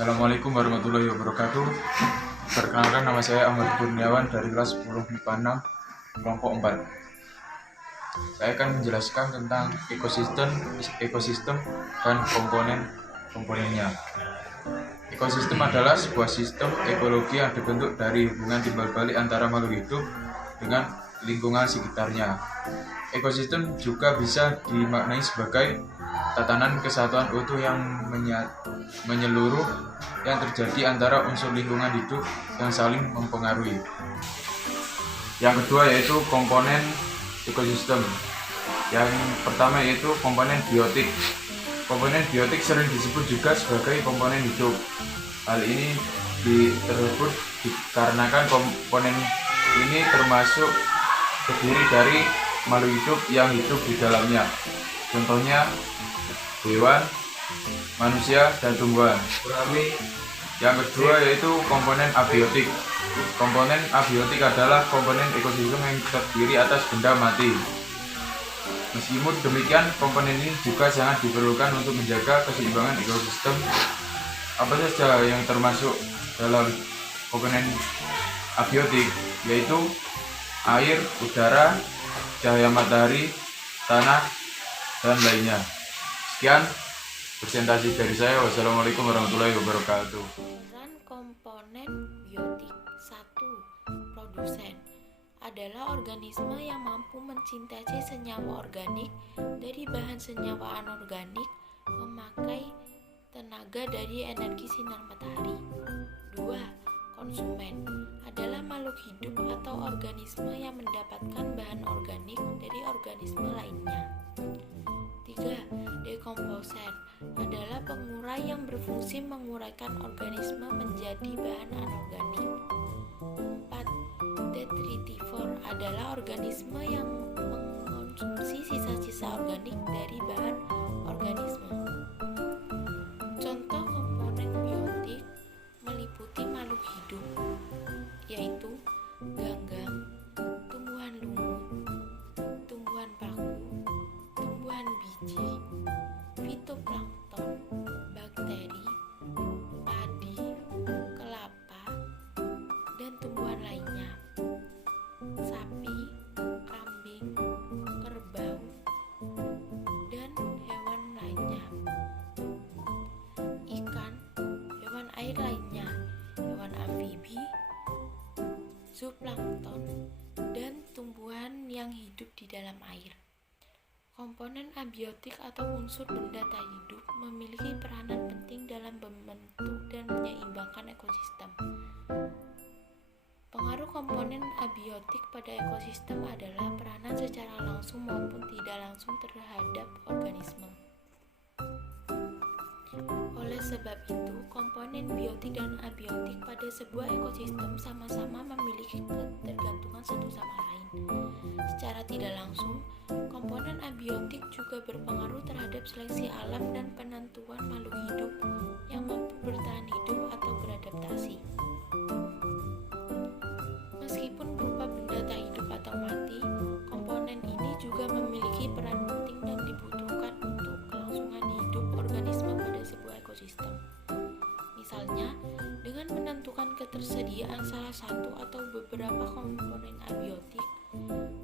Assalamualaikum warahmatullahi wabarakatuh. Perkenalkan, nama saya Ahmad Kurniawan dari kelas 10 MIPA 6 kelompok 4. Saya akan menjelaskan tentang ekosistem dan komponennya. Ekosistem adalah sebuah sistem ekologi yang dibentuk dari hubungan timbal balik antara makhluk hidup dengan lingkungan sekitarnya. Ekosistem juga bisa dimaknai sebagai tatanan kesatuan utuh yang menyeluruh yang terjadi antara unsur lingkungan hidup yang saling mempengaruhi. Yang kedua yaitu komponen ekosistem. Yang pertama yaitu komponen biotik. Komponen biotik sering disebut juga sebagai komponen hidup. Hal ini tersebut dikarenakan komponen ini termasuk terdiri dari makhluk hidup yang hidup di dalamnya. Contohnya hewan, manusia, dan tumbuhan. Yang kedua yaitu komponen abiotik. Komponen abiotik adalah komponen ekosistem yang terdiri atas benda mati. Meskipun demikian, komponen ini juga sangat diperlukan untuk menjaga keseimbangan ekosistem. Apa saja yang termasuk dalam komponen abiotik, yaitu air, udara, cahaya matahari, tanah, dan lainnya. Sekian presentasi dari saya. Wassalamualaikum warahmatullahi wabarakatuh. Komponen biotik. 1. Produsen adalah organisme yang mampu mensintesis senyawa organik dari bahan senyawa anorganik memakai tenaga dari energi sinar matahari. 2. Konsumen adalah makhluk hidup atau organisme yang mendapatkan bahan organik dari organisme lainnya. 3. Dekomposer adalah pengurai yang berfungsi menguraikan organisme menjadi bahan anorganik. 4. Detritivor adalah organisme yang mengkonsumsi sisa-sisa organik dari bahan organisme. Contoh komponen biotik meliputi makhluk hidup, yaitu ganggang, tumbuhan lumut, tumbuhan paku, tumbuhan biji, fitoplankton, bakteri, padi, kelapa, dan tumbuhan lainnya. Sapi, kambing, kerbau, dan hewan lainnya. Ikan, hewan air lainnya, hewan amfibi, zooplankton, dan tumbuhan yang hidup di dalam air. Komponen abiotik atau unsur benda tak hidup memiliki peranan penting dalam membentuk dan menyeimbangkan ekosistem. Pengaruh komponen abiotik pada ekosistem adalah peranan secara langsung maupun tidak langsung terhadap organisme. Oleh sebab itu, komponen biotik dan abiotik pada sebuah ekosistem sama-sama memiliki ketergantungan satu sama lain. Secara tidak langsung, komponen abiotik juga berpengaruh terhadap seleksi alam dan penentuan makhluk hidup yang mampu bertahan hidup atau beradaptasi. Meskipun berupa benda tak hidup atau mati, komponen ini juga memiliki peran penting dan dibutuhkan untuk kelangsungan hidup organisme pada sebuah ekosistem. Misalnya, dengan menentukan ketersediaan salah satu atau beberapa komponen abiotik,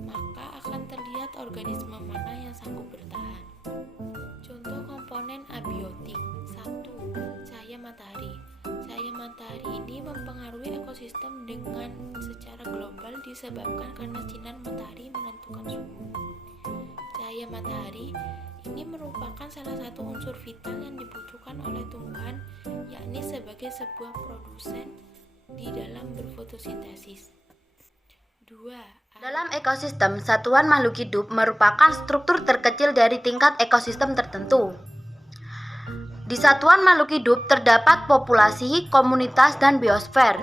maka akan terlihat organisme mana yang sanggup bertahan. Contoh komponen abiotik. 1. Cahaya matahari. Cahaya matahari ini mempengaruhi ekosistem dengan secara global disebabkan karena sinar matahari menentukan suhu. Cahaya matahari ini merupakan salah satu unsur vital yang dibutuhkan oleh tumbuhan, yakni sebagai sebuah produsen di dalam berfotosintesis. 2. Dalam ekosistem, satuan makhluk hidup merupakan struktur terkecil dari tingkat ekosistem tertentu. Di satuan makhluk hidup terdapat populasi, komunitas, dan biosfer.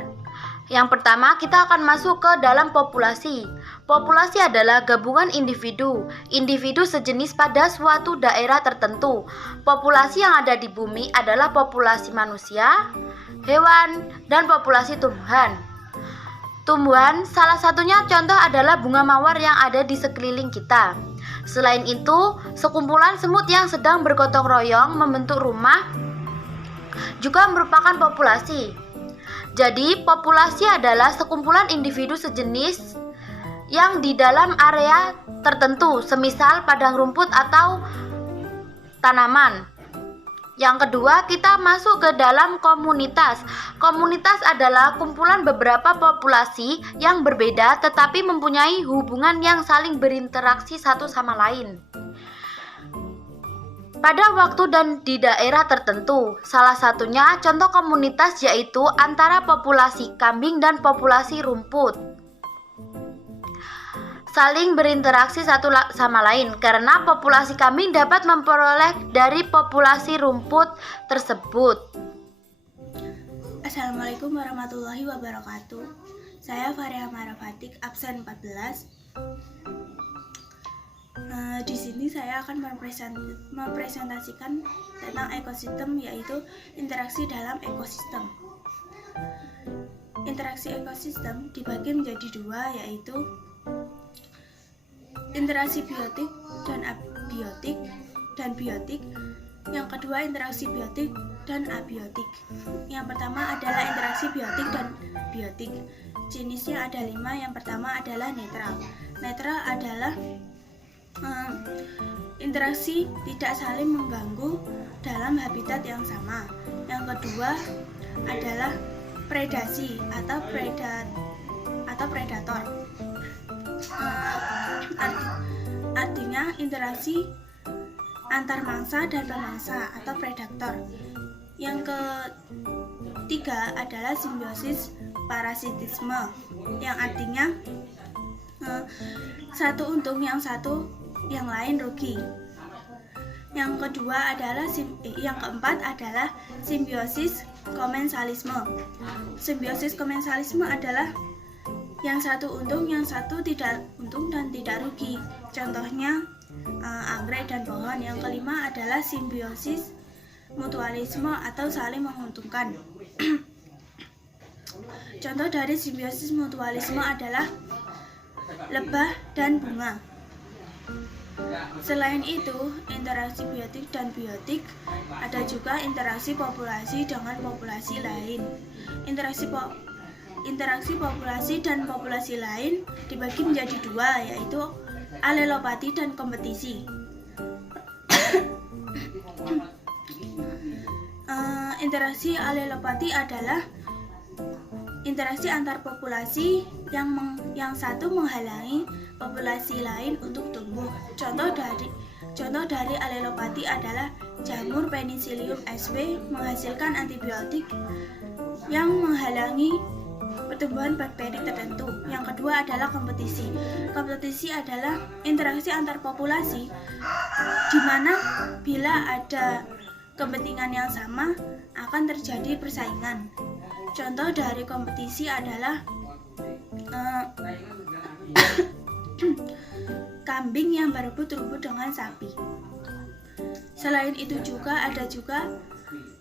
Yang pertama, kita akan masuk ke dalam populasi. Populasi adalah gabungan individu sejenis pada suatu daerah tertentu. Populasi yang ada di bumi adalah populasi manusia, hewan, dan populasi tumbuhan. Tumbuhan, salah satunya contoh adalah bunga mawar yang ada di sekeliling kita. Selain itu, sekumpulan semut yang sedang bergotong royong membentuk rumah juga merupakan populasi. Jadi, populasi adalah sekumpulan individu sejenis yang di dalam area tertentu, semisal padang rumput atau tanaman. Yang kedua, kita masuk ke dalam komunitas. Komunitas adalah kumpulan beberapa populasi yang berbeda tetapi mempunyai hubungan yang saling berinteraksi satu sama lain pada waktu dan di daerah tertentu. Salah satunya contoh komunitas yaitu antara populasi kambing dan populasi rumput. Saling berinteraksi satu sama lain karena populasi kambing dapat memperoleh dari populasi rumput tersebut. Assalamualaikum warahmatullahi wabarakatuh. Saya Faria Marafatik, absen 14. Di sini saya akan mempresentasikan tentang ekosistem, yaitu interaksi dalam ekosistem. Interaksi ekosistem dibagi menjadi dua, yaitu interaksi biotik dan abiotik dan biotik. Yang kedua, interaksi biotik dan abiotik. Yang pertama adalah interaksi biotik dan biotik. Jenisnya ada 5. Yang pertama adalah netral. Netral adalah interaksi tidak saling mengganggu dalam habitat yang sama. Yang kedua adalah predasi atau predator. Artinya interaksi antar mangsa dan pemangsa atau predator. Yang ketiga adalah simbiosis parasitisme, yang artinya satu untung yang lain rugi. Yang keempat adalah simbiosis komensalisme. Simbiosis komensalisme adalah yang satu untung, yang satu tidak untung dan tidak rugi. Contohnya anggrek dan pohon. Yang kelima adalah simbiosis mutualisme atau saling menguntungkan. Contoh dari simbiosis mutualisme adalah lebah dan bunga. Selain itu, interaksi biotik dan biotik ada juga interaksi populasi dengan populasi lain. Interaksi populasi dan populasi lain dibagi menjadi dua, yaitu alelopati dan kompetisi. Interaksi alelopati adalah interaksi antar populasi yang satu menghalangi populasi lain untuk tumbuh. Contoh dari alelopati adalah jamur Penicillium sp menghasilkan antibiotik yang menghalangi pertumbuhan bakteri tertentu. Yang kedua adalah kompetisi. Kompetisi adalah interaksi antar populasi di mana bila ada kepentingan yang sama akan terjadi persaingan. Contoh dari kompetisi adalah kambing yang berebut rumput dengan sapi. Selain itu juga ada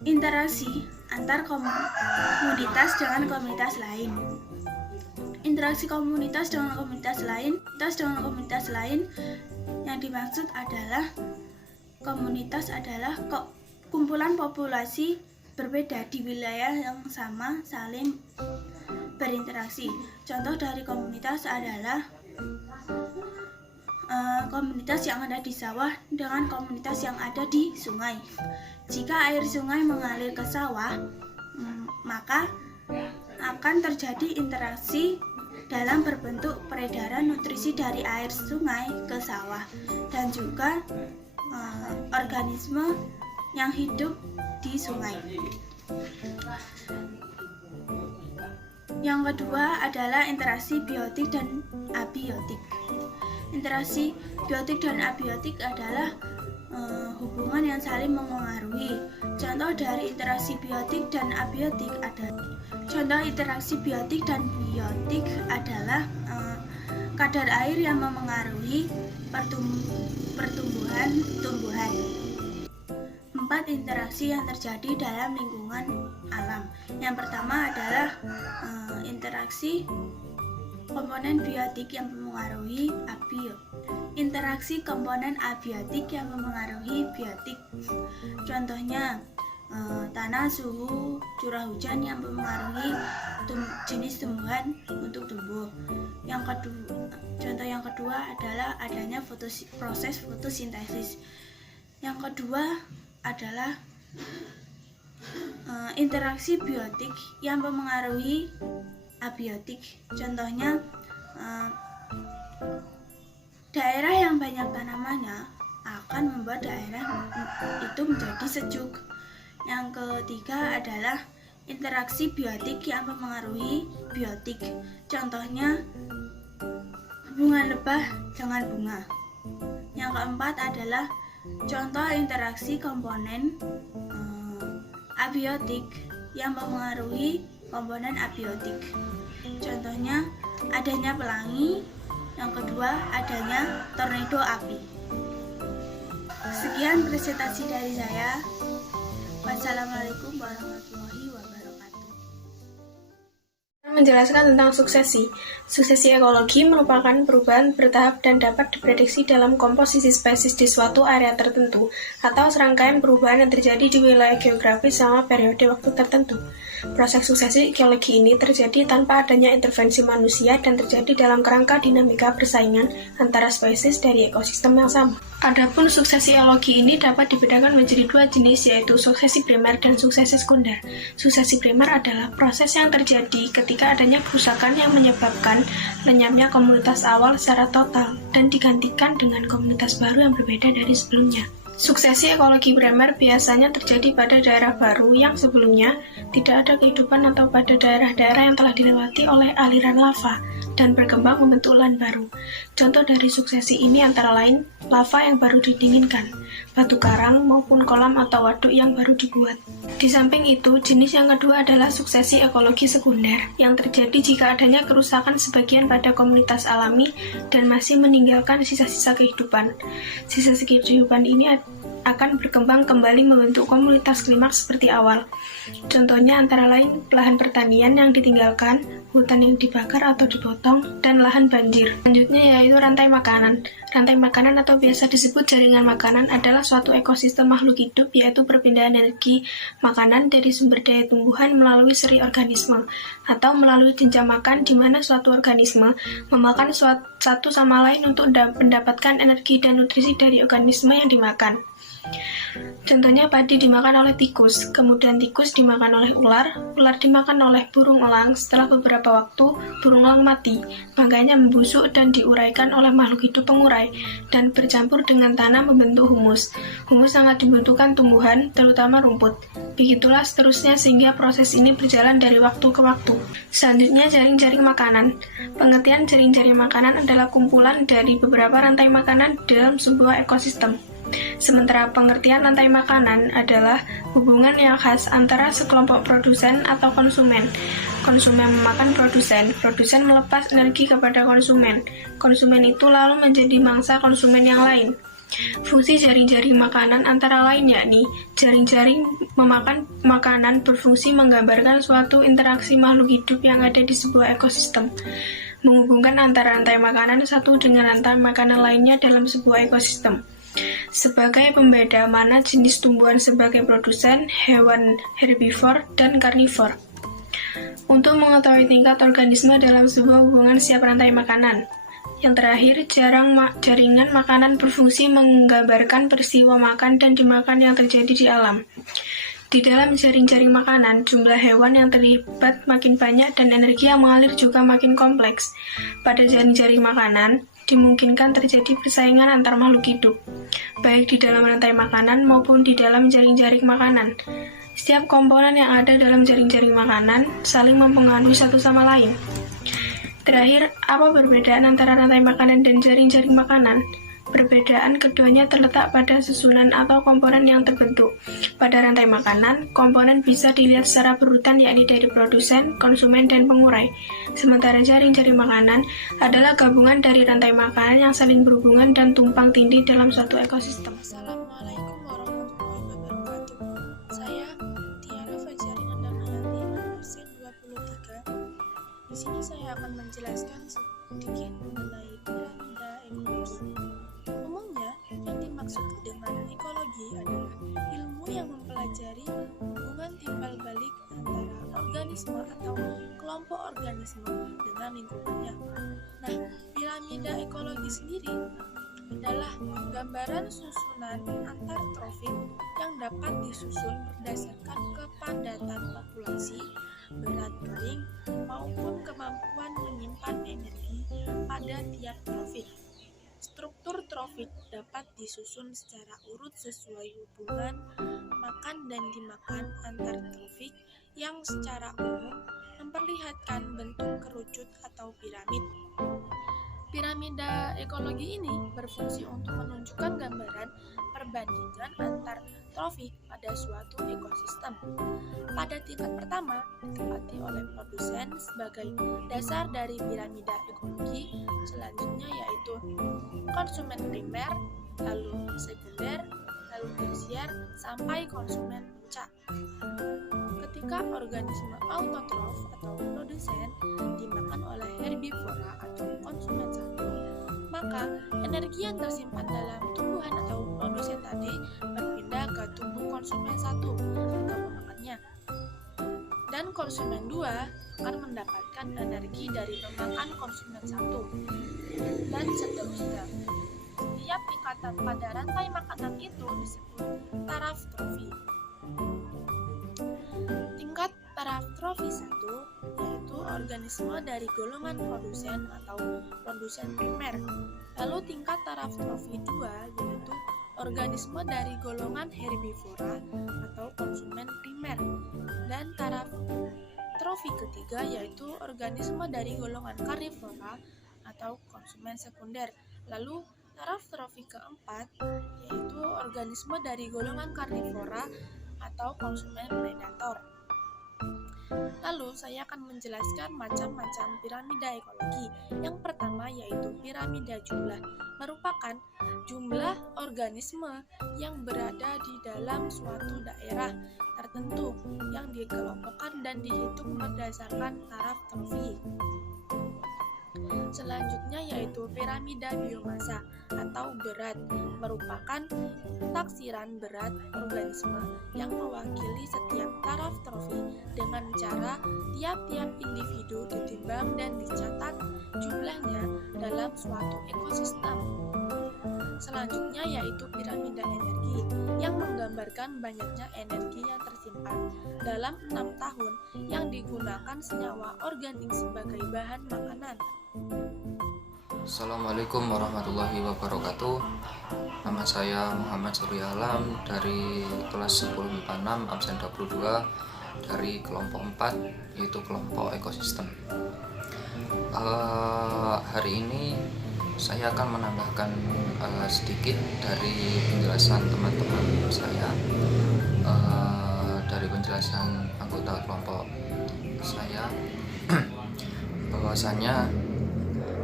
interaksi antar komunitas dengan komunitas lain. Interaksi komunitas dengan komunitas lain yang dimaksud adalah komunitas adalah kumpulan populasi berbeda di wilayah yang sama saling berinteraksi. Contoh dari komunitas adalah komunitas yang ada di sawah dengan komunitas yang ada di sungai. Jika air sungai mengalir ke sawah, maka akan terjadi interaksi dalam berbentuk peredaran nutrisi dari air sungai ke sawah dan juga organisme yang hidup di sungai. Yang kedua adalah interaksi biotik dan abiotik. Interaksi biotik dan abiotik adalah hubungan yang saling memengaruhi. Contoh dari interaksi biotik dan abiotik adalah kadar air yang memengaruhi pertumbuhan tumbuhan. 4 interaksi yang terjadi dalam lingkungan alam. Yang pertama adalah interaksi komponen biotik yang memengaruhi interaksi komponen abiotik yang memengaruhi biotik. Contohnya tanah, suhu, curah hujan yang mempengaruhi jenis tumbuhan untuk tumbuh. Contoh yang kedua adalah adanya proses fotosintesis. Yang kedua adalah interaksi biotik yang mempengaruhi abiotik. Contohnya daerah yang banyak tanamannya akan membuat daerah itu menjadi sejuk. Yang ketiga adalah interaksi biotik yang mempengaruhi biotik. Contohnya hubungan lebah dengan bunga. Yang keempat adalah contoh interaksi komponen abiotik yang mempengaruhi komponen abiotik. Contohnya adanya pelangi. Yang kedua adanya tornado api. Sekian presentasi dari saya. Wassalamualaikum warahmatullahi wabarakatuh. Menjelaskan tentang suksesi. Suksesi ekologi merupakan perubahan bertahap dan dapat diprediksi dalam komposisi spesies di suatu area tertentu atau serangkaian perubahan yang terjadi di wilayah geografis selama periode waktu tertentu. Proses suksesi ekologi ini terjadi tanpa adanya intervensi manusia dan terjadi dalam kerangka dinamika persaingan antara spesies dari ekosistem yang sama. Adapun suksesi ekologi ini dapat dibedakan menjadi dua jenis, yaitu suksesi primer dan suksesi sekunder. Suksesi primer adalah proses yang terjadi ketika adanya kerusakan yang menyebabkan lenyapnya komunitas awal secara total dan digantikan dengan komunitas baru yang berbeda dari sebelumnya. Suksesi ekologi primer biasanya terjadi pada daerah baru yang sebelumnya tidak ada kehidupan atau pada daerah-daerah yang telah dilewati oleh aliran lava dan berkembang membentuk lahan baru. Contoh dari suksesi ini antara lain lava yang baru didinginkan, batu karang maupun kolam atau waduk yang baru dibuat. Di samping itu, jenis yang kedua adalah suksesi ekologi sekunder yang terjadi jika adanya kerusakan sebagian pada komunitas alami dan masih meninggalkan sisa-sisa kehidupan. Sisa-sisa kehidupan ini akan berkembang kembali membentuk komunitas klimaks seperti awal. Contohnya antara lain lahan pertanian yang ditinggalkan, hutan yang dibakar atau dipotong, dan lahan banjir. Selanjutnya yaitu rantai makanan. Rantai makanan atau biasa disebut jaringan makanan adalah suatu ekosistem makhluk hidup, yaitu perpindahan energi makanan dari sumber daya tumbuhan melalui seri organisme atau melalui jenjang makan di mana suatu organisme memakan satu sama lain untuk mendapatkan energi dan nutrisi dari organisme yang dimakan. Contohnya padi dimakan oleh tikus, kemudian tikus dimakan oleh ular, ular dimakan oleh burung elang. Setelah beberapa waktu, burung elang mati, bangkainya membusuk dan diuraikan oleh makhluk hidup pengurai dan bercampur dengan tanah membentuk humus. Humus sangat dibutuhkan tumbuhan, terutama rumput. Begitulah seterusnya sehingga proses ini berjalan dari waktu ke waktu. Selanjutnya jaring-jaring makanan. Pengertian jaring-jaring makanan adalah kumpulan dari beberapa rantai makanan dalam sebuah ekosistem. Sementara pengertian rantai makanan adalah hubungan yang khas antara sekelompok produsen atau konsumen. Konsumen memakan produsen, produsen melepas energi kepada konsumen. Konsumen itu lalu menjadi mangsa konsumen yang lain. Fungsi jaring-jaring makanan antara lain yakni jaring-jaring memakan makanan berfungsi menggambarkan suatu interaksi makhluk hidup yang ada di sebuah ekosistem, menghubungkan antara rantai makanan satu dengan rantai makanan lainnya dalam sebuah ekosistem. Sebagai pembeda mana jenis tumbuhan sebagai produsen, hewan herbivor, dan karnivor. Untuk mengetahui tingkat organisme dalam sebuah hubungan siap rantai makanan. Yang terakhir, jaringan makanan berfungsi menggambarkan peristiwa makan dan dimakan yang terjadi di alam. Di dalam jaring-jaring makanan, jumlah hewan yang terlibat makin banyak dan energi yang mengalir juga makin kompleks. Pada jaring-jaring makanan, dimungkinkan terjadi persaingan antar makhluk hidup, baik di dalam rantai makanan maupun di dalam jaring-jaring makanan. Setiap komponen yang ada dalam jaring-jaring makanan saling mempengaruhi satu sama lain. Terakhir, apa perbedaan antara rantai makanan dan jaring-jaring makanan? Perbedaan keduanya terletak pada susunan atau komponen yang terbentuk. Pada rantai makanan, komponen bisa dilihat secara berurutan yakni dari produsen, konsumen, dan pengurai. Sementara jaring-jaring makanan adalah gabungan dari rantai makanan yang saling berhubungan dan tumpang tindih dalam suatu ekosistem. Assalamualaikum warahmatullahi wabarakatuh. Saya Tiara Fajari Nandamahati, absen 23. Di sini saya akan menjelaskan sedikit mengenai piramida ekologi. Umumnya, yang dimaksud dengan ekologi adalah ilmu yang mempelajari timbal balik antara organisme atau kelompok organisme dengan lingkungannya. Nah, piramida ekologi sendiri adalah gambaran susunan antar trofik yang dapat disusun berdasarkan kepadatan populasi, berat baling, maupun kemampuan menyimpan energi pada tiap trofik. Struktur trofik dapat disusun secara urut sesuai hubungan makan dan dimakan antar trofik yang secara umum memperlihatkan bentuk kerucut atau piramid. Piramida ekologi ini berfungsi untuk menunjukkan gambaran perbandingan antar trofik pada suatu ekosistem. Pada tingkat pertama, ditempati oleh produsen sebagai dasar dari piramida ekologi. Selanjutnya yaitu konsumen primer, lalu sekunder, lalu tersier, sampai konsumen puncak. Ketika organisme autotrof atau produsen dimakan oleh herbivora atau konsumen satu, maka energi yang tersimpan dalam tumbuhan atau produsen tadi berpindah ke tubuh konsumen satu atau pemakannya. Dan konsumen dua akan mendapatkan energi dari pemakan konsumen satu, dan seterusnya. Setiap tingkatan pada rantai makanan itu disebut taraf trofi. Tingkat taraf trofi 1 yaitu organisme dari golongan produsen atau produsen primer. Lalu tingkat taraf trofi 2 yaitu organisme dari golongan herbivora atau konsumen primer. Dan taraf trofi ketiga yaitu organisme dari golongan karnivora atau konsumen sekunder. Lalu taraf trofi keempat yaitu organisme dari golongan karnivora atau konsumen predator. Lalu saya akan menjelaskan macam-macam piramida ekologi. Yang pertama yaitu piramida jumlah, merupakan jumlah organisme yang berada di dalam suatu daerah tertentu yang dikelompokkan dan dihitung berdasarkan taraf trofi. Selanjutnya yaitu piramida biomasa atau berat, merupakan taksiran berat organisme yang mewakili setiap taraf trofi dengan cara tiap-tiap individu ditimbang dan dicatat jumlahnya dalam suatu ekosistem. Selanjutnya yaitu piramida energi yang menggambarkan banyaknya energi yang tersimpan dalam 6 tahun yang digunakan senyawa organik sebagai bahan makanan. Assalamualaikum warahmatullahi wabarakatuh. Nama saya Muhammad Surya Alam dari kelas 10 MIPA 6 absen 22 dari kelompok 4 yaitu kelompok ekosistem. Hari ini saya akan menambahkan sedikit dari penjelasan teman-teman saya, dari penjelasan anggota kelompok saya, bahwasanya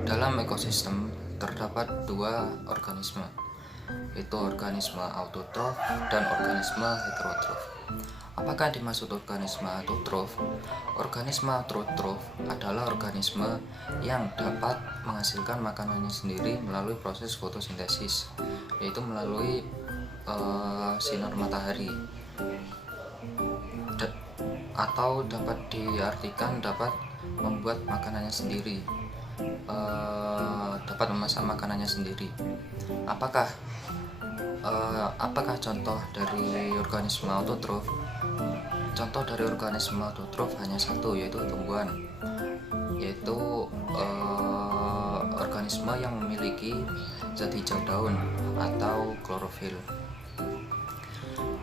dalam ekosistem terdapat dua organisme, yaitu organisme autotrof dan organisme heterotrof. Apakah dimaksud organisme autotrof? Organisme autotrof adalah organisme yang dapat menghasilkan makanannya sendiri melalui proses fotosintesis, yaitu melalui sinar matahari, atau dapat diartikan dapat membuat makanannya sendiri, dapat memasak makanannya sendiri. Apakah contoh dari organisme autotrof? Contoh dari organisme autotrof hanya satu, yaitu tumbuhan, yaitu organisme yang memiliki zat hijau daun atau klorofil.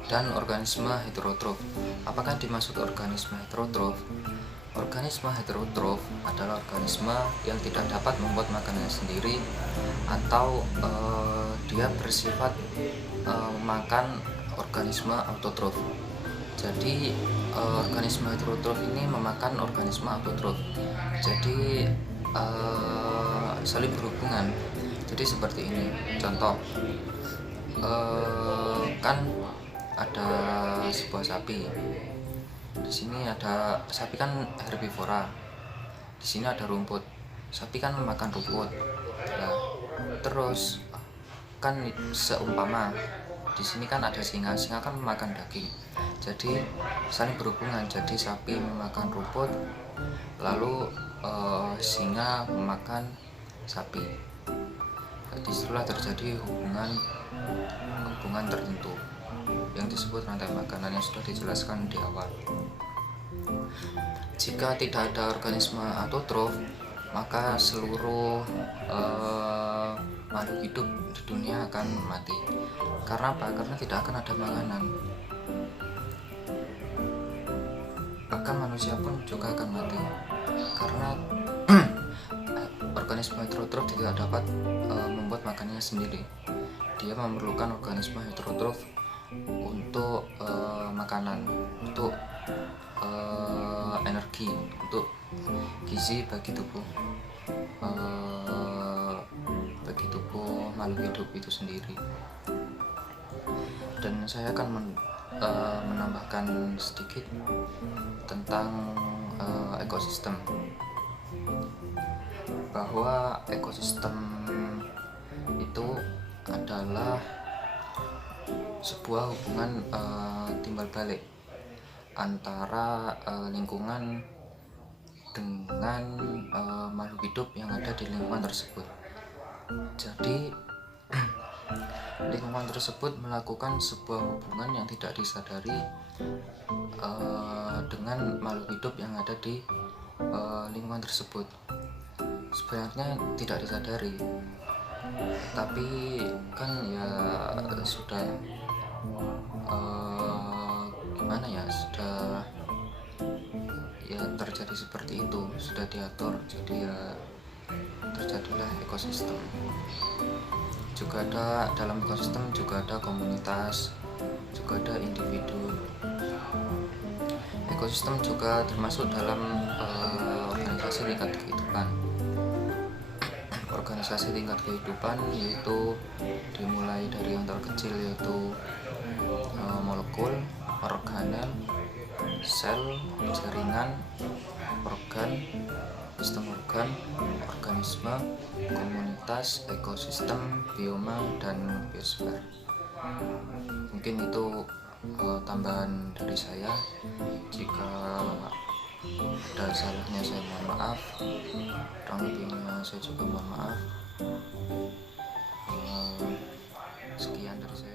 Dan organisme heterotrof. Apakah dimaksud organisme heterotrof? Organisme heterotrof adalah organisme yang tidak dapat membuat makanannya sendiri, atau dia bersifat makan organisme autotrof. Jadi organisme heterotrof ini memakan organisme autotrof. Jadi saling berhubungan. Jadi seperti ini. Contoh, kan ada sebuah sapi. Di sini ada sapi kan herbivora. Di sini ada rumput. Sapi kan memakan rumput. Nah, terus kan seumpama di sini kan ada singa kan memakan daging, jadi saling berhubungan. Jadi sapi memakan rumput, lalu singa memakan sapi. Jadi setelah terjadi hubungan tertentu yang disebut rantai makanan yang sudah dijelaskan di awal. Jika tidak ada organisme autotrof, maka seluruh makhluk hidup di dunia akan mati. Karena apa? Karena tidak akan ada makanan. Bahkan manusia pun juga akan mati karena organisme heterotrof tidak dapat membuat makanannya sendiri. Dia memerlukan organisme heterotrof untuk makanan, untuk energi, untuk gizi bagi tubuh makhluk hidup itu sendiri. Dan saya akan menambahkan sedikit tentang ekosistem, bahwa ekosistem itu adalah sebuah hubungan timbal balik antara lingkungan dengan makhluk hidup yang ada di lingkungan tersebut. Jadi lingkungan tersebut melakukan sebuah hubungan yang tidak disadari dengan makhluk hidup yang ada di lingkungan tersebut. Sebenarnya tidak disadari, tapi kan ya sudah sudah ya terjadi seperti itu, sudah diatur, jadi ya terjadilah ekosistem. Juga ada dalam ekosistem juga ada komunitas, juga ada individu. Ekosistem juga termasuk dalam organisasi tingkat kehidupan. Organisasi tingkat kehidupan yaitu dimulai dari yang terkecil, yaitu molekul, organel, sel, jaringan, organ, sistem organ, organisme, komunitas, ekosistem, bioma, dan biosfer. Mungkin itu tambahan dari saya. Jika ada salahnya saya mohon maaf, kurang lebihnya saya juga mohon maaf. Sekian dari saya.